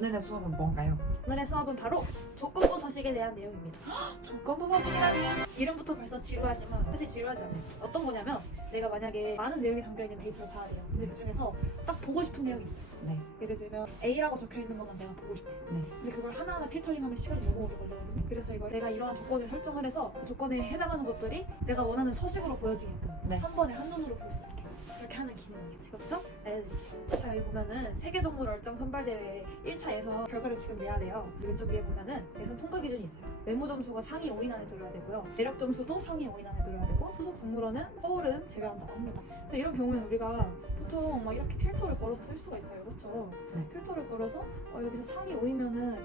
오늘의 수업은 뭔가요? 오늘의 수업은 바로 조건부 서식에 대한 내용입니다. 조건부 서식이라니? 이름부터 벌써 지루하지만 사실 지루하지 않아요. 어떤 거냐면 내가 만약에 많은 내용이 담겨있는 데이터를 봐야 돼요. 근데 그 중에서 딱 보고 싶은 내용이 있어요. 네. 예를 들면 A라고 적혀있는 것만 내가 보고 싶어요. 네. 근데 그걸 하나하나 필터링하면 시간이 너무 오래 걸리거든요. 그래서 이걸 내가 이러한 조건을 설정을 해서 그 조건에 해당하는 것들이 내가 원하는 서식으로 보여지게끔 네. 한 번에 한눈으로 볼 수 있게 그렇게 하는 기능이에요. 지금부터 알려드릴게요. 자, 여기 보면은 세계동물 얼짱 선발대회 1차에서 결과를 지금 내야 돼요. 왼쪽 위에 보면은 예선 통과 기준이 있어요. 외모 점수가 상위 5인 안에 들어야 되고요. 매력 점수도 상위 5인 안에 들어야 되고 소속 동물원은 서울은 제외한다고 합니다. 그래서 이런 경우에는 우리가 보통 막 이렇게 필터를 걸어서 쓸 수가 있어요. 그렇죠? 네. 필터를 걸어서 여기서 상위 5이면은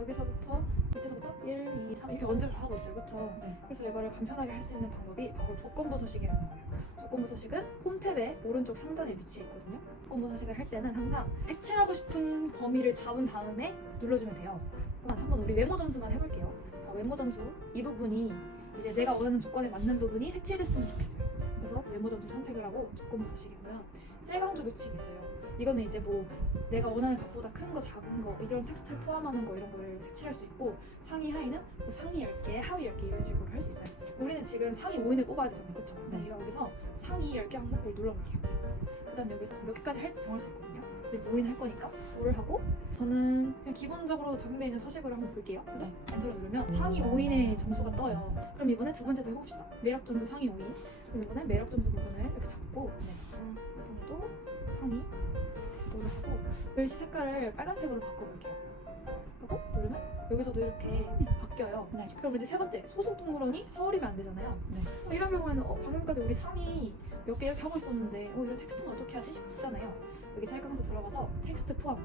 여기서부터 밑에서부터 1, 2, 3 이렇게 언제 다 하고 있어요. 그렇죠? 네. 그래서 이거를 간편하게 할 수 있는 방법이 바로 조건부 서식이라는 거예요. 조건부 서식은 홈탭의 오른쪽 상단에 위치해 있거든요. 조건부 서식을 할 때는 항상 색칠하고 싶은 범위를 잡은 다음에 눌러주면 돼요. 한번 우리 외모 점수만 해볼게요. 자, 외모 점수 이 부분이 이제 내가 원하는 조건에 맞는 부분이 색칠됐으면 좋겠어요. 그래서 외모 점수 선택을 하고 조건부 서식이고요. 셀강조 규칙이 있어요. 이거는 이제 뭐 내가 원하는 값보다 큰 거, 작은 거 이런 텍스트를 포함하는 거 이런 거를 색칠할 수 있고 상위, 하위는 뭐 상위 10개, 하위 10개 이런 식으로 할 수 있어요. 우리는 지금 상위 5인을 뽑아야 되잖아요. 그쵸? 네. 여기서 상위 10개 항목을 눌러볼게요. 그 다음에 여기서 몇 개까지 할지 정할 수 있거든요. 근데 5인 할 거니까 5를 하고 저는 그냥 기본적으로 적용되어 있는 서식으로 한번 볼게요. 네. 엔터를 누르면 상위 5인의 점수가 떠요. 그럼 이번에 두 번째도 해봅시다. 매력 점수 상위 5인. 그럼 이번에 매력 점수 부분을 이렇게 잡고 이번에도 상위 이거를 하고 글씨 색깔을 빨간색으로 바꿔볼게요. 하고 누르면 여기서도 이렇게 바뀌어요. 네. 그럼 이제 세 번째 소속 동물원이 서울이면 안 되잖아요. 네. 이런 경우에는 방금까지 우리 상위 몇 개 이렇게 하고 있었는데 이런 텍스트는 어떻게 하지 싶잖아요. 여기 셀강도 들어가서 텍스트 포함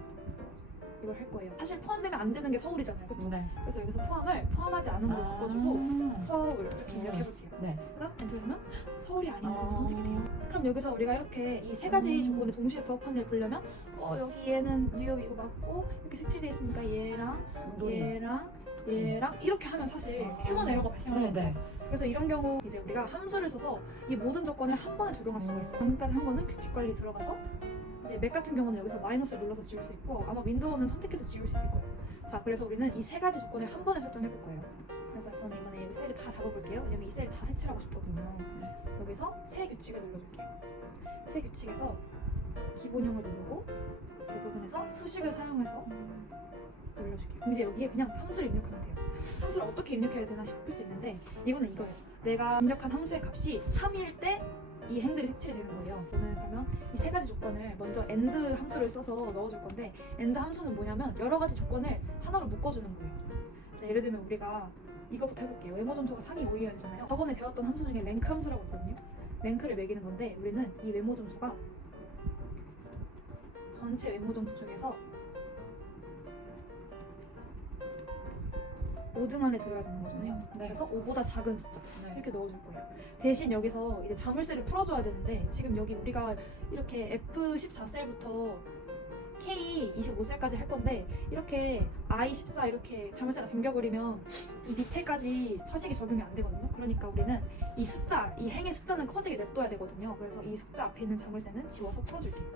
이걸 할 거예요. 사실 포함되면 안 되는 게 서울이잖아요. 그렇죠? 네. 그래서 여기서 포함을 포함하지 않은 걸로 바꿔주고 서울 이렇게 입력해볼게요. 네. 그럼 엔터하면 서울이 아닌 점을 선택이 돼요. 그럼 여기서 우리가 이렇게 이 세 가지 조건을 동시에 부합하는 걸 보려면 여기 얘는 뉴욕이고 맞고 이렇게 색칠돼 있으니까 얘랑 얘랑 이렇게 하면 사실 휴먼 에러가 발생할 수 있죠. 네. 그래서 이런 경우 이제 우리가 함수를 써서 이 모든 조건을 한 번에 적용할 수가 있어요. 방금까지 한 거는 규칙 관리 들어가서 이제 맥 같은 경우는 여기서 마이너스를 눌러서 지울 수 있고 아마 윈도우는 선택해서 지울 수 있을 거예요. 자, 그래서 우리는 이 세 가지 조건을 한 번에 설정해 볼 거예요. 그래서 저는 이번에 여기 셀을 다 잡아볼게요. 왜냐면 이 셀을 다 색칠하고 싶거든요. 여기서 새 규칙을 눌러줄게요. 새 규칙에서 기본형을 누르고 이 부분에서 수식을 사용해서 눌러줄게요. 그럼 이제 여기에 그냥 함수를 입력하면 돼요. 함수를 어떻게 입력해야 되나 싶을 수 있는데 이거는 이거예요. 내가 입력한 함수의 값이 참일 때 이 행들이 색칠이 되는 거예요. 저는 그러면 이 세 가지 조건을 먼저 AND 함수를 써서 넣어줄 건데 AND 함수는 뭐냐면 여러 가지 조건을 하나로 묶어주는 거예요. 자, 예를 들면 우리가 이거부터 해볼게요. 외모 점수가 상위 5위였잖아요. 저번에 배웠던 함수 중에 랭크 함수라고 있거든요. 랭크를 매기는 건데 우리는 이 외모 점수가 전체 외모 점수 중에서 5등 안에 들어야 되는 거잖아요. 네. 그래서 5보다 작은 숫자 네. 이렇게 넣어줄 거예요. 대신 여기서 이제 자물쇠를 풀어줘야 되는데 지금 여기 우리가 이렇게 F14셀부터 K25셀까지 할 건데 이렇게 I14 이렇게 자물쇠가 잠겨버리면 이 밑에까지 서식이 적용이 안 되거든요. 그러니까 우리는 이 숫자, 이 행의 숫자는 커지게 냅둬야 되거든요. 그래서 이 숫자 앞에 있는 자물쇠는 지워서 풀어줄게요.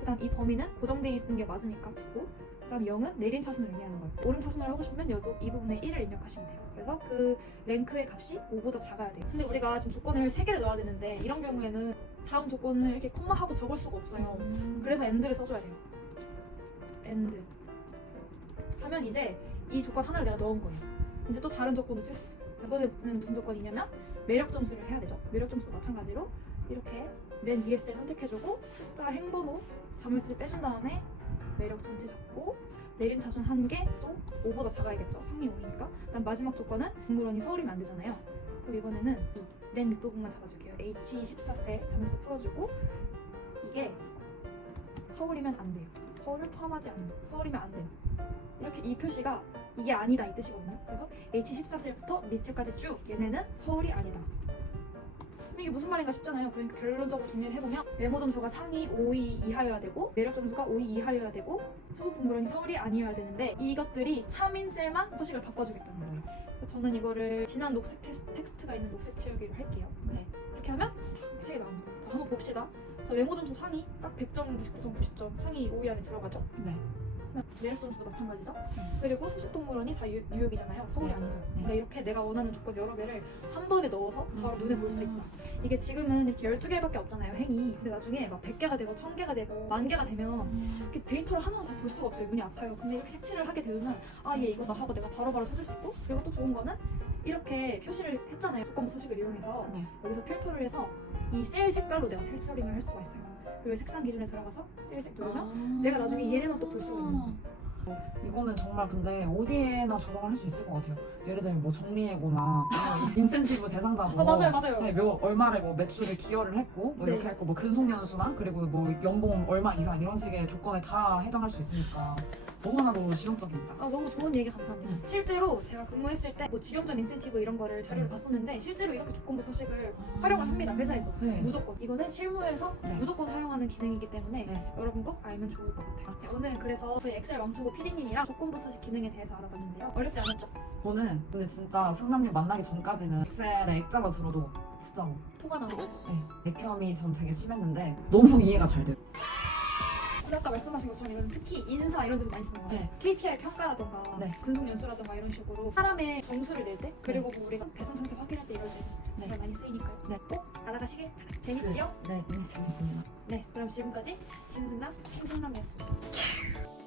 그 다음 이 범위는 고정되어 있는 게 맞으니까 두고 그 다음 0은 내림 차순을 의미하는 거예요. 오름 차순을 하고 싶으면 이 부분에 1을 입력하시면 돼요. 그래서 그 랭크의 값이 5보다 작아야 돼요. 근데 우리가 지금 조건을 3개를 넣어야 되는데 이런 경우에는 다음 조건을 이렇게 콤마하고 적을 수가 없어요. 그래서 AND를 써줘야 돼요. AND 하면 이제 이 조건 하나를 내가 넣은 거예요. 이제 또 다른 조건도 쓸 수 있어요. 이번에는 무슨 조건이냐면 매력 점수를 해야 되죠. 매력 점수도 마찬가지로 이렇게 맨 위에 셀 선택해주고 숫자 행번호 자물쇠 빼준 다음에 매력 전체 잡고 내림 차순 하는 게 또 5보다 작아야겠죠. 상위 5이니까. 그다음 마지막 조건은 동물원이 서울이면 안 되잖아요. 그럼 이번에는 이 맨 밑부분만 잡아줄게요. H14셀 자물쇠 풀어주고 이게 서울이면 안 돼요. 서울을 포함하지 않는 서울이면 안 돼요. 이렇게 이 표시가 이게 아니다 이 뜻이거든요. 그래서 H14셀부터 밑에까지 쭉 얘네는 서울이 아니다. 이게 무슨 말인가 싶잖아요. 그러니까 결론적으로 정리를 해보면 외모 점수가 상위 5위 이하여야 되고 매력 점수가 5위 이하여야 되고 소속 동물원이 서울이 아니어야 되는데 이것들이 참인 셀만 서식을 바꿔주겠다는 거예요. 그래서 저는 이거를 진한 녹색 텍스트가 있는 녹색 지우기로 할게요. 네. 이렇게 하면 딱 3개 나옵니다. 자, 한번 봅시다. 자, 외모 점수 상위 딱 100점, 99점, 90점 상위 5위 안에 들어가죠. 네. 메리트존스도 마찬가지죠. 그리고 소속동물원이 다 뉴욕이잖아요. 서울이 네. 아니죠. 네. 그러니까 이렇게 내가 원하는 조건 여러 개를 한 번에 넣어서 바로 눈에 볼 수 있다. 이게 지금은 이렇게 12개밖에 없잖아요, 행이. 근데 나중에 막 100개가 되고 1000개가 되고 10,000개가 되면 이렇게 데이터를 하나하나 다 볼 수가 없어요. 눈이 아파요. 근데 이렇게 색칠을 하게 되면 아, 얘 이거다 하고 내가 바로바로 찾을 수 있고, 그리고 또 좋은 거는 이렇게 표시를 했잖아요. 조건부 서식을 이용해서 네. 여기서 필터를 해서 이 셀 색깔로 내가 필터링을 할 수가 있어요. 그리고 색상 기준에 들어가서 셀색 누르면 내가 나중에 얘네만 또 볼 수가 있는 거예요. 이거는 정말 근데 어디에나 적용을 할 수 있을 것 같아요. 예를 들면 뭐 정리해고나 인센티브 대상자도 맞아요. 네, 얼마를 뭐 매출을 기여를 했고 뭐 이렇게 네. 했고 뭐 근속연수나 그리고 뭐 연봉 얼마 이상 이런 식의 조건에 다 해당할 수 있으니까 너무나도 실용적입니다. 아, 너무 좋은 얘기 감사합니다. 실제로 제가 근무했을 때 뭐 직영전 인센티브 이런 거를 자료를 봤었는데 실제로 이렇게 조건부 서식을 활용을 합니다. 회사에서. 네. 무조건. 이거는 실무에서 네. 무조건 사용하는 기능이기 때문에 네. 여러분 꼭 알면 좋을 것 같아요. 네, 오늘은 그래서 저희 엑셀 왕초보 PD님이랑 조건부 서식 기능에 대해서 알아봤는데요. 어렵지 않았죠? 저는 근데 진짜 승남님 만나기 전까지는 엑셀에 액자로 들어도 진짜 토가 나오죠. 백혐이 전 되게 심했는데 너무 이해가 잘 돼요. 근데 아까 말씀하신 것처럼 이거는 특히 인사 이런 데서 많이 쓰는 거예요. 네. KPI 평가라던가 네. 근속연수라던가 이런 식으로 사람의 점수를 낼 때 그리고 뭐 우리가 배송 상태 확인할 때 이럴 때 네. 정말 많이 쓰이니까요. 네. 꼭 알아가시길 바랍니다. 재밌지요? 네, 재밌습니다. 네, 그럼 지금까지 진승남, 김승남이었습니다.